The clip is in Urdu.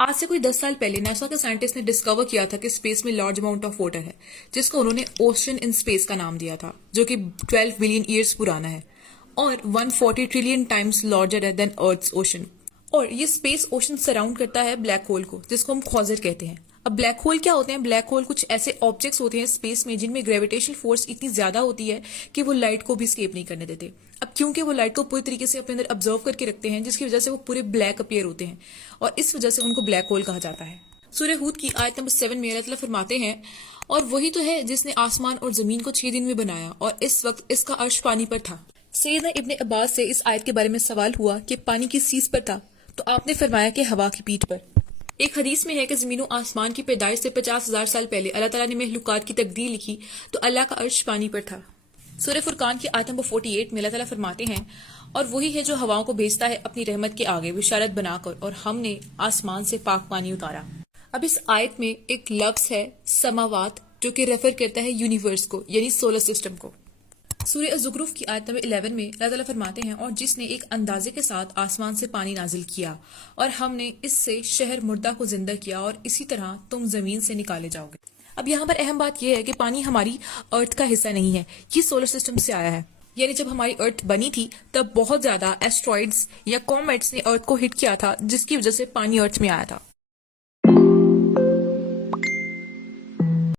آج سے کوئی 10 سال پہلے ناسا کے سائنٹسٹ نے ڈسکور کیا تھا کہ اسپیس میں لارج اماؤنٹ آف واٹر ہے، جس کو انہوں نے اوشن ان اسپیس کا نام دیا تھا، جو کہ 12 بلین ایئرز پرانا ہے اور 140 trillion Times larger than earths ocean. اور یہ اسپیس اوشن سراؤنڈ کرتا ہے بلیک ہول کو، جس کو ہم خوزر کہتے ہیں۔ اب بلیک ہول کیا ہوتے ہیں؟ بلیک ہول کچھ ایسے آبجیکٹس ہوتے ہیں اسپیس میں جن میں گریویٹیشنل فورس اتنی زیادہ ہوتی ہے کہ وہ لائٹ کو بھی اسکیپ نہیں کرنے دیتے۔ اب کیونکہ وہ لائٹ کو پوری طریقے سے اپنے اندر ابزرو کر کے رکھتے ہیں، جس کی وجہ سے وہ پورے بلیک اپیئر ہوتے ہیں اور اس وجہ سے ان کو بلیک ہول کہا جاتا ہے۔ سورہ ہود کی آیت نمبر 7 میں اللہ تعالیٰ فرماتے ہیں، اور وہی تو ہے جس نے آسمان اور زمین کو 6 دن میں بنایا اور اس وقت اس کا عرش پانی پر تھا۔ سیدنا ابن عباس سے اس آیت کے بارے میں سوال ہوا کہ پانی کس چیز پر تھا، تو آپ نے فرمایا کہ ہوا کی پیٹھ پر۔ ایک حدیث میں ہے کہ زمین و آسمان کی پیدائش سے 50,000 سال پہلے اللہ تعالیٰ نے مخلوقات کی تقدیر لکھی تو اللہ کا عرش پانی پر تھا۔ سورہ فرقان کی آیت نمبر 48 میں اللہ تعالیٰ فرماتے ہیں، اور وہی ہے جو ہواؤں کو بھیجتا ہے اپنی رحمت کے آگے بشارت بنا کر، اور ہم نے آسمان سے پاک پانی اتارا۔ اب اس آیت میں ایک لفظ ہے سماوات، جو کہ ریفر کرتا ہے یونیورس کو، یعنی سولر سسٹم کو۔ سورہ الزخرف کی آیت نمبر 11 میں اللہ تعالیٰ فرماتے ہیں، اور جس نے ایک اندازے کے ساتھ آسمان سے پانی نازل کیا اور ہم نے اس سے شہر مردہ کو زندہ کیا، اور اسی طرح تم زمین سے نکالے جاؤ گے۔ اب یہاں پر اہم بات یہ ہے کہ پانی ہماری ارتھ کا حصہ نہیں ہے، یہ سولر سسٹم سے آیا ہے۔ یعنی جب ہماری ارتھ بنی تھی تب بہت زیادہ ایسٹرائڈز یا کومیٹس نے ارتھ کو ہٹ کیا تھا، جس کی وجہ سے پانی ارتھ میں آیا تھا۔